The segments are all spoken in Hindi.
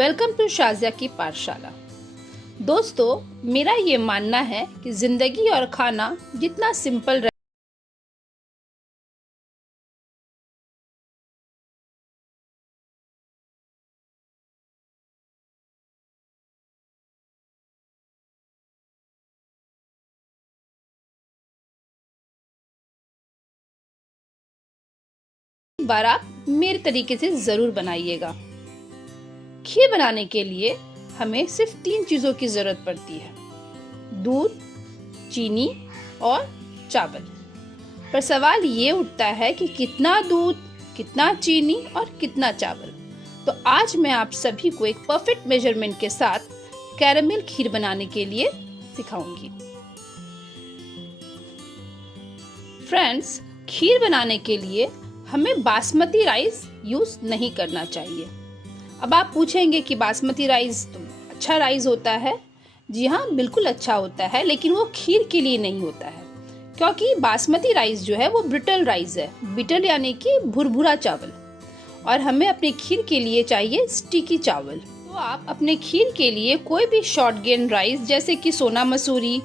वेलकम टू शाजिया की पाठशाला। दोस्तों, मेरा ये मानना है कि जिंदगी और खाना जितना सिंपल बार आप मेरे तरीके से जरूर बनाइएगा। खीर बनाने के लिए हमें सिर्फ 3 चीजों की जरूरत पड़ती है: दूध, चीनी और चावल। पर सवाल ये उठता है कि कितना दूध, कितना चीनी और कितना चावल। तो आज मैं आप सभी को एक परफेक्ट मेजरमेंट के साथ कैरेमल खीर बनाने के लिए सिखाऊंगी। फ्रेंड्स, खीर बनाने के लिए हमें बासमती राइस यूज नहीं करना चाहिए। अब आप पूछेंगे कि बासमती राइस तो अच्छा राइस होता है। जी हाँ, बिल्कुल अच्छा होता है, लेकिन वो खीर के लिए नहीं होता है, क्योंकि बासमती राइस जो है वो ब्रिटल राइस है। ब्रिटल यानी कि भुरभुरा चावल, और हमें अपने खीर के लिए चाहिए स्टिकी चावल। तो आप अपने खीर के लिए कोई भी शॉर्ट ग्रेन राइस जैसे कि सोना मसूरी,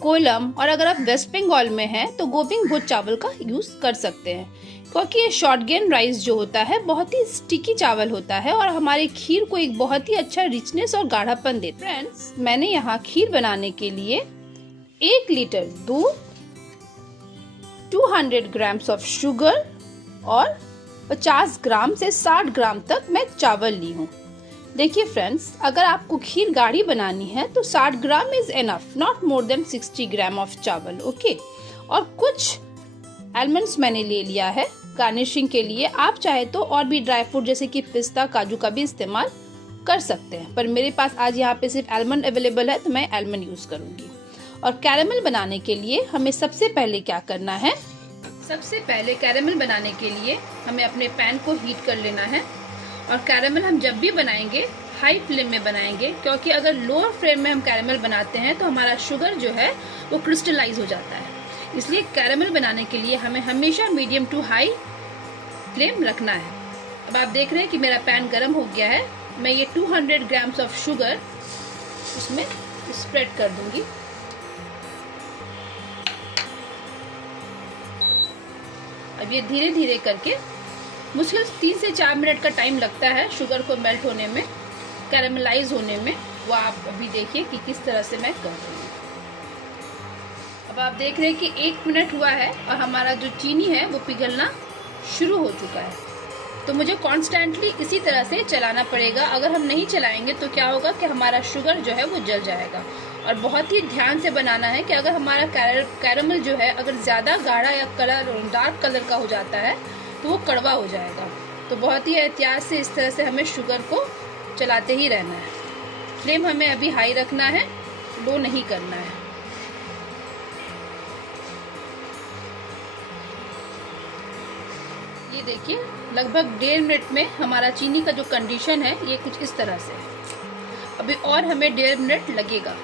कोलम, और अगर आप वेस्ट बंगाल में हैं तो गोविंद भोज चावल का यूज कर सकते हैं, क्योंकि ये शॉर्ट ग्रेन राइस जो होता है बहुत ही स्टिकी चावल होता है और हमारे खीर को एक बहुत ही अच्छा रिचनेस और गाढ़ापन देता है। फ्रेंड्स, मैंने यहाँ खीर बनाने के लिए 1 लीटर दूध, 200 ग्राम्स ऑफ शुगर और 50 ग्राम से 60 ग्राम तक मैं चावल ली हूँ। देखिए फ्रेंड्स, अगर आपको खीर गाढ़ी बनानी है तो 60 gram is enough, not more than 60 gram of चावल। ओके। और कुछ आलमंड्स मैंने ले लिया है गार्निशिंग के लिए। आप चाहे तो और भी ड्राई फ्रूट जैसे कि पिस्ता, काजू का भी इस्तेमाल कर सकते हैं, पर मेरे पास आज यहाँ पे सिर्फ आलमंड अवेलेबल है तो मैं आलमंड यूज करूंगी। और कैरेमल बनाने के लिए हमें सबसे पहले क्या करना है? सबसे पहले कैरेमल बनाने के लिए हमें अपने पैन को हीट कर लेना है। और कैरेमल हम जब भी बनाएंगे हाई फ्लेम में बनाएंगे, क्योंकि अगर लोअर फ्लेम में हम कैरेमल बनाते हैं तो हमारा शुगर जो है वो क्रिस्टलाइज हो जाता है। इसलिए कैरेमल बनाने के लिए हमें हमेशा मीडियम टू हाई फ्लेम रखना है। अब आप देख रहे हैं कि मेरा पैन गर्म हो गया है। मैं ये 200 ग्राम्स ऑफ शुगर उसमें स्प्रेड कर दूंगी। अब ये धीरे धीरे करके मुश्किल 3 से 4 मिनट का टाइम लगता है शुगर को मेल्ट होने में, कैरेमलाइज होने में। वो आप अभी देखिए कि किस तरह से मैं कर रही हूँ। अब आप देख रहे हैं कि 1 मिनट हुआ है और हमारा जो चीनी है वो पिघलना शुरू हो चुका है। तो मुझे कॉन्स्टेंटली इसी तरह से चलाना पड़ेगा। अगर हम नहीं चलाएंगे तो क्या होगा कि हमारा शुगर जो है वो जल जाएगा। और बहुत ही ध्यान से बनाना है कि अगर हमारा कैरेमल जो है अगर ज़्यादा गाढ़ा या डार्क कलर का हो जाता है तो वो कड़वा हो जाएगा। तो बहुत ही एहतियात से इस तरह से हमें शुगर को चलाते ही रहना है। फ्लेम हमें अभी हाई रखना है, लो नहीं करना है। ये देखिए, लगभग 1.5 मिनट में हमारा चीनी का जो कंडीशन है ये कुछ इस तरह से है। अभी और हमें 1.5 मिनट लगेगा।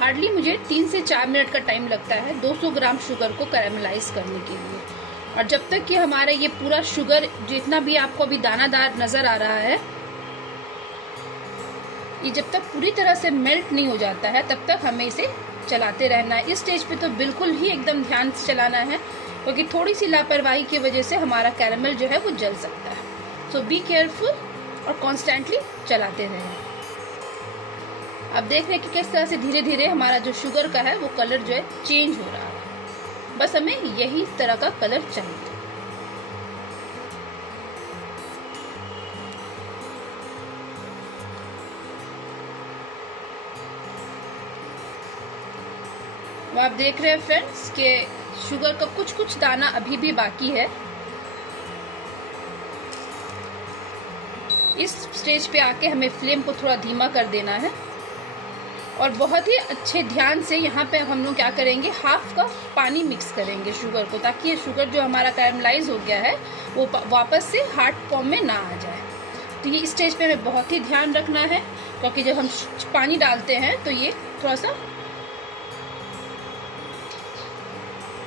हार्डली मुझे 3 से 4 मिनट का टाइम लगता है 200 ग्राम शुगर को कैरेमलाइज करने के लिए। और जब तक कि हमारा ये पूरा शुगर जितना भी आपको अभी दानादार नजर आ रहा है, ये जब तक पूरी तरह से मेल्ट नहीं हो जाता है तब तक हमें इसे चलाते रहना है। इस स्टेज पे तो बिल्कुल ही एकदम ध्यान से चलाना है, क्योंकि थोड़ी सी लापरवाही की वजह से हमारा कैरेमल जो है वो जल सकता है। सो बी केयरफुल और कॉन्स्टेंटली चलाते रहें। अब देख रहे हैं कि किस तरह से धीरे धीरे हमारा जो शुगर का है वो कलर जो है चेंज हो रहा है। बस हमें यही तरह का कलर चाहिए। आप देख रहे हैं फ्रेंड्स कि शुगर का कुछ कुछ दाना अभी भी बाकी है। इस स्टेज पे आके हमें फ्लेम को थोड़ा धीमा कर देना है और बहुत ही अच्छे ध्यान से यहाँ पे हम लोग क्या करेंगे, हाफ कप पानी मिक्स करेंगे शुगर को, ताकि ये शुगर जो हमारा कैरेमलाइज हो गया है वो वापस से हार्ड फॉर्म में ना आ जाए। तो ये स्टेज पे हमें बहुत ही ध्यान रखना है, क्योंकि जब हम पानी डालते हैं तो ये थोड़ा सा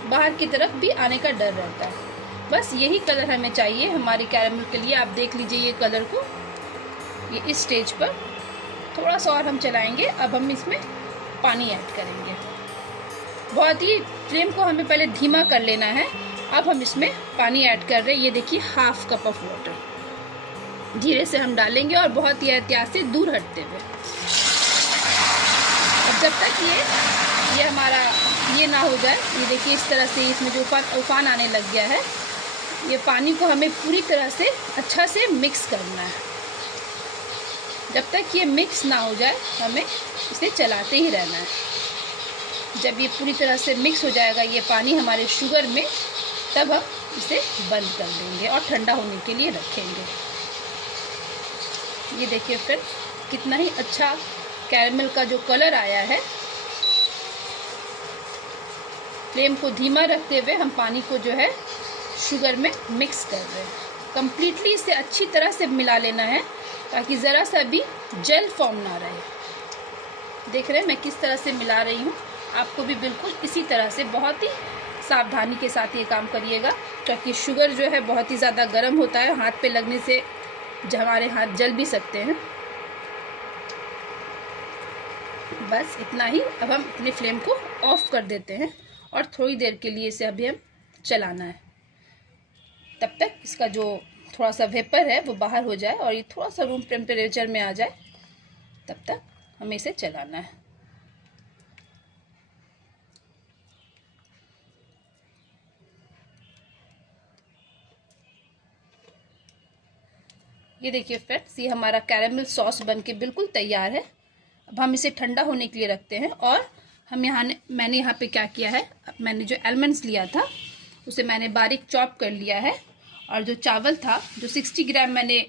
बाहर की तरफ भी आने का डर रहता है। बस यही कलर हमें चाहिए हमारी कैरेमल के लिए। आप देख लीजिए ये कलर को, ये इस स्टेज पर थोड़ा सा और हम चलाएंगे। अब हम इसमें पानी ऐड करेंगे। बहुत ही फ्लेम को हमें पहले धीमा कर लेना है। अब हम इसमें पानी ऐड कर रहे हैं। ये देखिए, हाफ कप ऑफ वाटर धीरे से हम डालेंगे और बहुत ही एहतियात से दूर हटते हुए। अब जब तक ये हमारा ये ना हो जाए, ये देखिए इस तरह से इसमें जो उफान आने लग गया है, ये पानी को हमें पूरी तरह से अच्छा से मिक्स करना है। जब तक ये मिक्स ना हो जाए हमें इसे चलाते ही रहना है। जब ये पूरी तरह से मिक्स हो जाएगा ये पानी हमारे शुगर में, तब हम इसे बंद कर देंगे और ठंडा होने के लिए रखेंगे। ये देखिए फ्रेंड्स, कितना ही अच्छा कैरेमल का जो कलर आया है। फ्लेम को धीमा रखते हुए हम पानी को जो है शुगर में मिक्स कर रहे हैं। कंप्लीटली इसे अच्छी तरह से मिला लेना है ताकि ज़रा सा भी जेल फॉर्म ना रहे। देख रहे हैं मैं किस तरह से मिला रही हूँ। आपको भी बिल्कुल इसी तरह से बहुत ही सावधानी के साथ ये काम करिएगा, क्योंकि शुगर जो है बहुत ही ज़्यादा गर्म होता है। हाथ पे लगने से हमारे हाथ जल भी सकते हैं। बस इतना ही। अब हम अपने फ्लेम को ऑफ कर देते हैं और थोड़ी देर के लिए इसे अभी हम चलाना है। तब तक इसका जो थोड़ा सा वेपर है वो बाहर हो जाए और ये थोड़ा सा रूम टेम्परेचर में आ जाए, तब तक हमें इसे चलाना है। ये देखिए फ्रेंड्स, ये हमारा कैरेमल सॉस बनके बिल्कुल तैयार है। अब हम इसे ठंडा होने के लिए रखते हैं। और हम मैंने यहाँ पे क्या किया है, मैंने जो आलमंड्स लिया था उसे मैंने बारीक चॉप कर लिया है। और जो चावल था, जो 60 ग्राम मैंने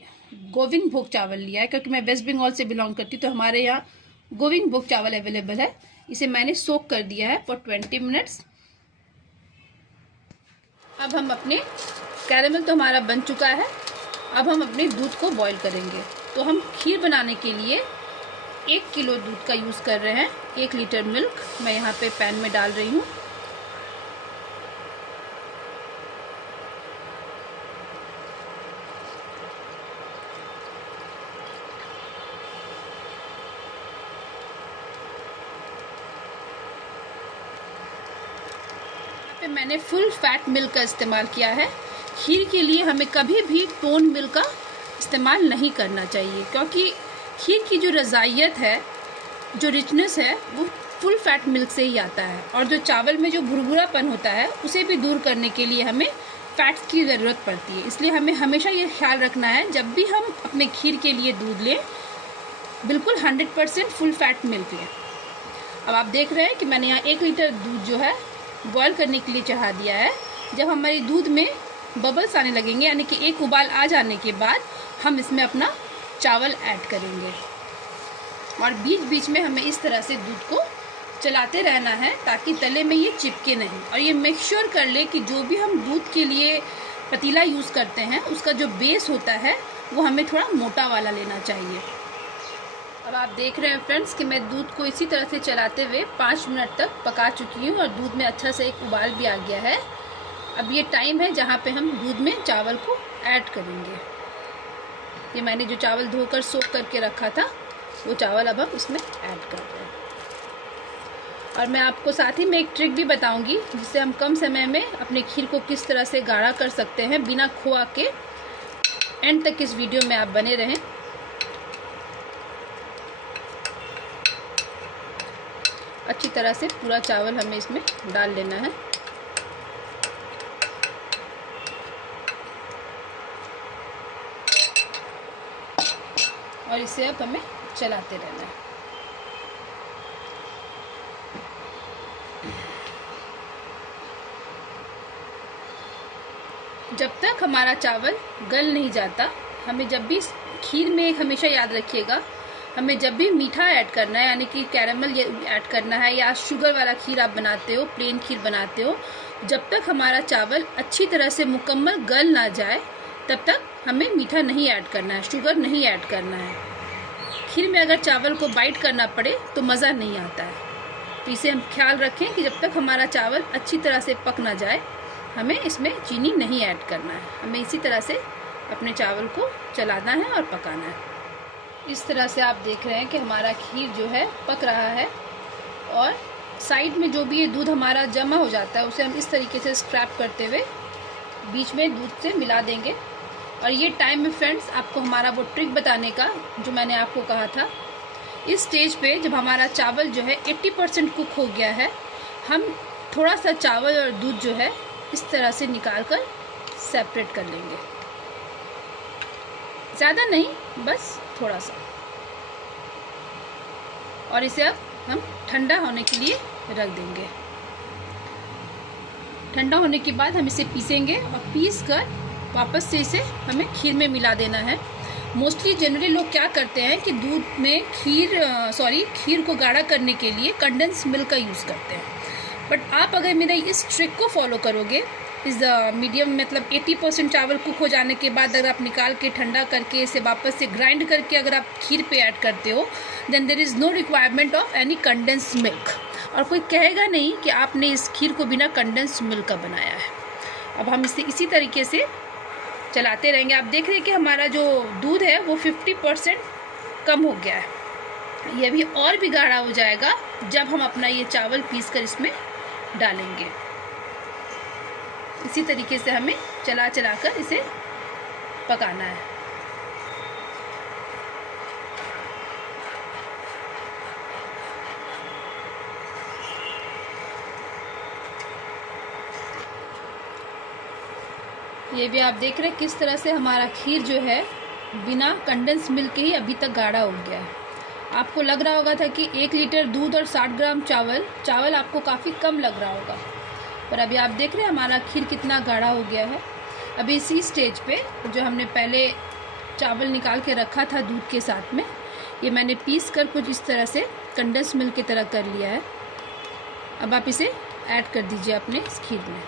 गोविंद भोग चावल लिया है, क्योंकि मैं वेस्ट बंगाल से बिलोंग करती हूँ तो हमारे यहाँ गोविंद भोग चावल अवेलेबल है। इसे मैंने सोक कर दिया है फॉर 20 मिनट्स। अब हम अपने कैरेमल तो हमारा बन चुका है। अब हम अपने दूध को बॉईल करेंगे। तो हम खीर बनाने के लिए 1 किलो दूध का यूज़ कर रहे हैं। 1 लीटर मिल्क मैं यहाँ पे पैन में डाल रही हूँ। मैंने फुल फैट मिल्क का इस्तेमाल किया है। खीर के लिए हमें कभी भी टोन मिल्क का इस्तेमाल नहीं करना चाहिए, क्योंकि खीर की जो रज़ाइयत है, जो रिचनेस है, वो फुल फैट मिल्क से ही आता है। और जो चावल में जो भुरभुरापन होता है उसे भी दूर करने के लिए हमें फैट्स की ज़रूरत पड़ती है। इसलिए हमें हमेशा ये ख्याल रखना है, जब भी हम अपने खीर के लिए दूध लें, बिल्कुल 100% फुल फैट मिल्क लें। अब आप देख रहे हैं कि मैंने यहाँ 1 लीटर दूध जो है बॉईल करने के लिए चढ़ा दिया है। जब हमारे दूध में बबल्स आने लगेंगे, यानी कि एक उबाल आ जाने के बाद हम इसमें अपना चावल ऐड करेंगे। और बीच बीच में हमें इस तरह से दूध को चलाते रहना है ताकि तले में ये चिपके नहीं। और ये मेक श्योर कर ले कि जो भी हम दूध के लिए पतीला यूज़ करते हैं उसका जो बेस होता है वो हमें थोड़ा मोटा वाला लेना चाहिए। अब आप देख रहे हैं फ्रेंड्स कि मैं दूध को इसी तरह से चलाते हुए 5 मिनट तक पका चुकी हूँ और दूध में अच्छा से एक उबाल भी आ गया है। अब ये टाइम है जहाँ पे हम दूध में चावल को ऐड करेंगे। ये मैंने जो चावल धोकर सोक करके रखा था वो चावल अब हम इसमें ऐड कर रहे हैं। और मैं आपको साथ ही में एक ट्रिक भी बताऊंगी जिससे हम कम समय में अपने खीर को किस तरह से गाढ़ा कर सकते हैं बिना खोआ के। एंड तक इस वीडियो में आप बने रहें। अच्छी तरह से पूरा चावल हमें इसमें डाल लेना है। और इसे अब हमें चलाते रहना है। जब तक हमारा चावल गल नहीं जाता, हमें जब भी खीर में एक हमेशा याद रखिएगा, हमें जब भी मीठा ऐड करना है, यानी कि कैरेमल ऐड करना है या शुगर वाला खीर आप बनाते हो, प्लेन खीर बनाते हो, जब तक हमारा चावल अच्छी तरह से मुकम्मल गल ना जाए तब तक हमें मीठा नहीं ऐड करना है, शुगर नहीं ऐड करना है। खीर में अगर चावल को बाइट करना पड़े तो मज़ा नहीं आता है। तो इसे हम ख्याल रखें कि जब तक हमारा चावल अच्छी तरह से पक ना जाए हमें इसमें चीनी नहीं ऐड करना है। हमें इसी तरह से अपने चावल को चलाना है और पकाना है। इस तरह से आप देख रहे हैं कि हमारा खीर जो है पक रहा है, और साइड में जो भी ये दूध हमारा जमा हो जाता है उसे हम इस तरीके से स्क्रैप करते हुए बीच में दूध से मिला देंगे। और ये टाइम में फ्रेंड्स आपको हमारा वो ट्रिक बताने का जो मैंने आपको कहा था, इस स्टेज पे जब हमारा चावल जो है 80% कुक हो गया है, हम थोड़ा सा चावल और दूध जो है इस तरह से निकाल कर सेपरेट कर लेंगे, ज़्यादा नहीं, बस थोड़ा सा। और इसे अब हम ठंडा होने के लिए रख देंगे। ठंडा होने के बाद हम इसे पीसेंगे और पीस कर वापस से इसे हमें खीर में मिला देना है। मोस्टली जनरली लोग क्या करते हैं कि दूध में खीर को गाढ़ा करने के लिए कंडेंस मिल्क का यूज़ करते हैं। बट आप अगर मेरा इस ट्रिक को फॉलो करोगे, इस मीडियम मतलब 80% चावल कुक हो जाने के बाद अगर आप निकाल के ठंडा करके इसे वापस से ग्राइंड करके अगर आप खीर पे ऐड करते हो, then there is no requirement of any condense milk, और कोई कहेगा नहीं कि आपने इस खीर को बिना कंडेंस मिल्क का बनाया है। अब हम इसे इसी तरीके से चलाते रहेंगे। आप देख रहे हैं कि हमारा जो दूध है वो 50% कम हो गया है। ये भी और भी गाढ़ा हो जाएगा जब हम अपना ये चावल पीस कर इसमें डालेंगे। इसी तरीके से हमें चला चला कर इसे पकाना है। ये भी आप देख रहे हैं किस तरह से हमारा खीर जो है बिना कंडेंस मिल्क के ही अभी तक गाढ़ा हो गया है। आपको लग रहा होगा था कि 1 लीटर दूध और 60 ग्राम चावल आपको काफ़ी कम लग रहा होगा, पर अभी आप देख रहे हैं हमारा खीर कितना गाढ़ा हो गया है। अभी इसी स्टेज पे जो हमने पहले चावल निकाल के रखा था दूध के साथ में, ये मैंने पीस कर कुछ इस तरह से कंडेंस मिल्क की तरह कर लिया है। अब आप इसे ऐड कर दीजिए अपने इस खीर में।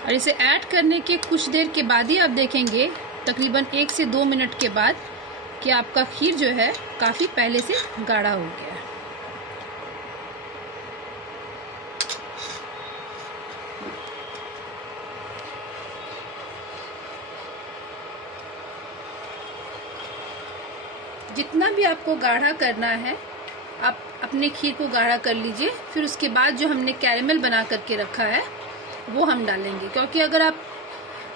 और इसे ऐड करने के कुछ देर के बाद ही आप देखेंगे, तकरीबन 1 से 2 मिनट के बाद, कि आपका खीर जो है काफ़ी पहले से गाढ़ा हो गया है। जितना भी आपको गाढ़ा करना है आप अपने खीर को गाढ़ा कर लीजिए। फिर उसके बाद जो हमने कैरेमल बना करके रखा है वो हम डालेंगे, क्योंकि अगर आप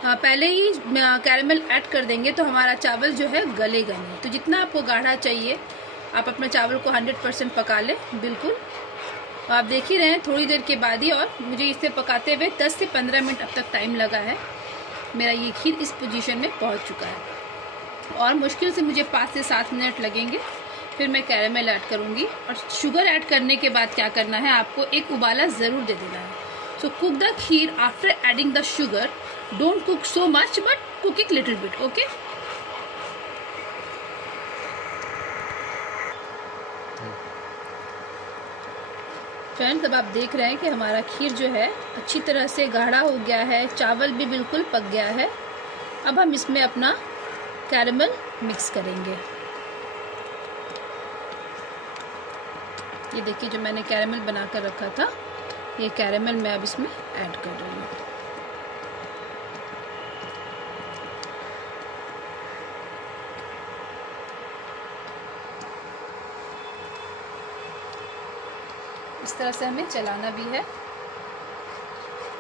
पहले ही कैरेमल ऐड कर देंगे तो हमारा चावल जो है गलेगा नहीं। तो जितना आपको गाढ़ा चाहिए आप अपने चावल को 100% पका लें बिल्कुल। तो आप देख ही रहे हैं थोड़ी देर के बाद ही, और मुझे इसे पकाते हुए 10 से 15 मिनट अब तक टाइम लगा है। मेरा ये खीर इस पोजीशन में पहुंच चुका है और मुश्किल से मुझे 5 से 7 मिनट लगेंगे। फिर मैं कैरेमल ऐड करूँगी। और शुगर ऐड करने के बाद क्या करना है, आपको एक उबाला ज़रूर दे देना है। So cook the kheer after adding the sugar. Don't cook so much, but cook it little bit. Okay? Friends, अब आप देख रहे हैं कि हमारा खीर जो है अच्छी तरह से गाढ़ा हो गया है, चावल भी बिल्कुल पक गया है। अब हम इसमें अपना कैरेमल मिक्स करेंगे। ये देखिए जो मैंने कैरेमल बना कर रखा था, ये कैरेमल मैं अब इसमें ऐड कर रही हूँ। इस तरह से हमें चलाना भी है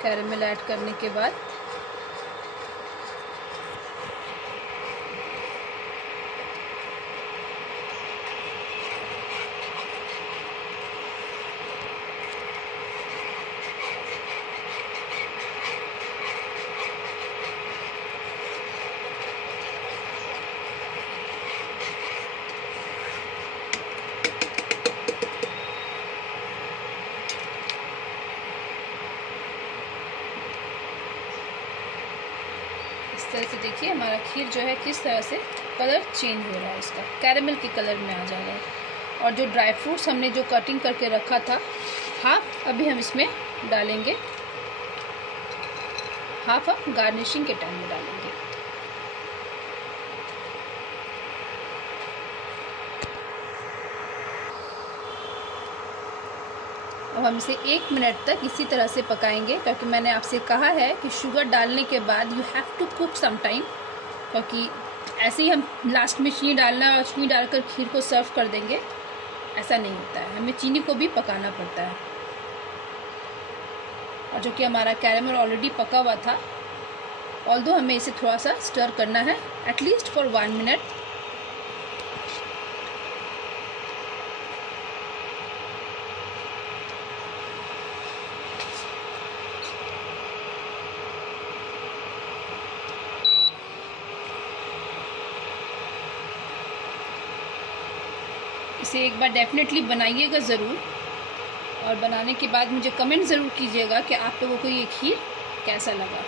कैरेमल ऐड करने के बाद। इस तरह से देखिए हमारा खीर जो है किस तरह से कलर चेंज हो रहा है, इसका कैरेमल के कलर में आ जा रहा है। और जो ड्राई फ्रूट्स हमने जो कटिंग करके रखा था, हाफ अभी हम इसमें डालेंगे, हाफ हम गार्निशिंग के टाइम में डालेंगे। अब हम इसे 1 मिनट तक इसी तरह से पकाएंगे, क्योंकि मैंने आपसे कहा है कि शुगर डालने के बाद you have to cook some time, क्योंकि ऐसे ही हम लास्ट में चीनी डालना और चीनी डालकर खीर को सर्व कर देंगे, ऐसा नहीं होता है। हमें चीनी को भी पकाना पड़ता है। और जो कि हमारा कैरेमल ऑलरेडी पका हुआ था, ऑल्दो हमें इसे थोड़ा सा स्टर करना है एटलीस्ट फॉर 1 मिनट। इसे एक बार डेफिनेटली बनाइएगा ज़रूर, और बनाने के बाद मुझे कमेंट ज़रूर कीजिएगा कि आप लोगों को ये खीर कैसा लगा।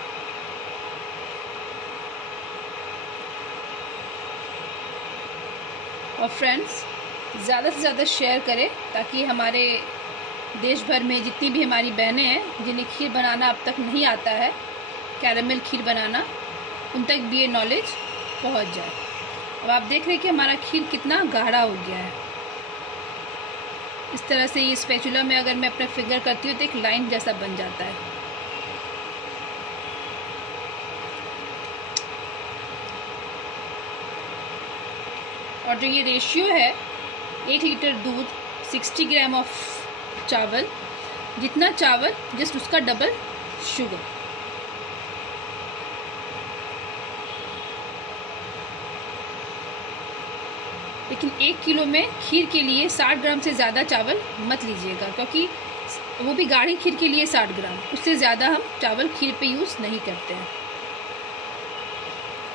और फ्रेंड्स, ज़्यादा से ज़्यादा शेयर करें ताकि हमारे देश भर में जितनी भी हमारी बहनें हैं जिन्हें खीर बनाना अब तक नहीं आता है, कैरेमल खीर बनाना, उन तक भी ये नॉलेज पहुंच जाए। अब आप देख रहे हैं कि हमारा खीर कितना गाढ़ा हो गया है। इस तरह से ये स्पैचुला में अगर मैं अपना फिंगर करती हूँ तो एक लाइन जैसा बन जाता है। और जो ये रेशियो है, 1 लीटर दूध, 60 ग्राम ऑफ चावल, जितना चावल जस्ट उसका डबल शुगर। लेकिन 1 किलो में खीर के लिए 60 ग्राम से ज़्यादा चावल मत लीजिएगा, क्योंकि वो भी गाढ़ी खीर के लिए 60 ग्राम, उससे ज़्यादा हम चावल खीर पे यूज़ नहीं करते हैं।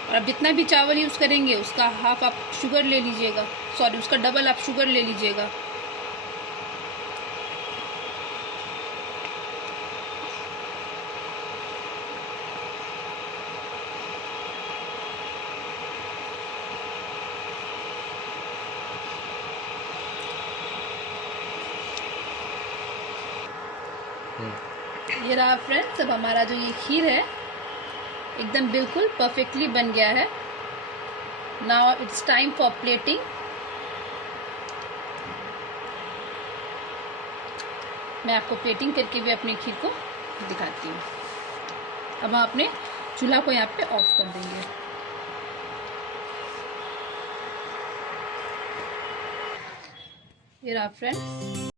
और अब जितना भी चावल यूज़ करेंगे उसका हाफ आप शुगर ले लीजिएगा, सॉरी उसका डबल आप शुगर ले लीजिएगा। ये रहा फ्रेंड्स, अब हमारा जो ये खीर है एकदम बिल्कुल परफेक्टली बन गया है। Now it's time for plating. मैं आपको प्लेटिंग करके भी अपनी खीर को दिखाती हूँ। अब हम अपने चूल्हा को यहाँ पे ऑफ कर देंगे। ये रहा फ्रेंड्स,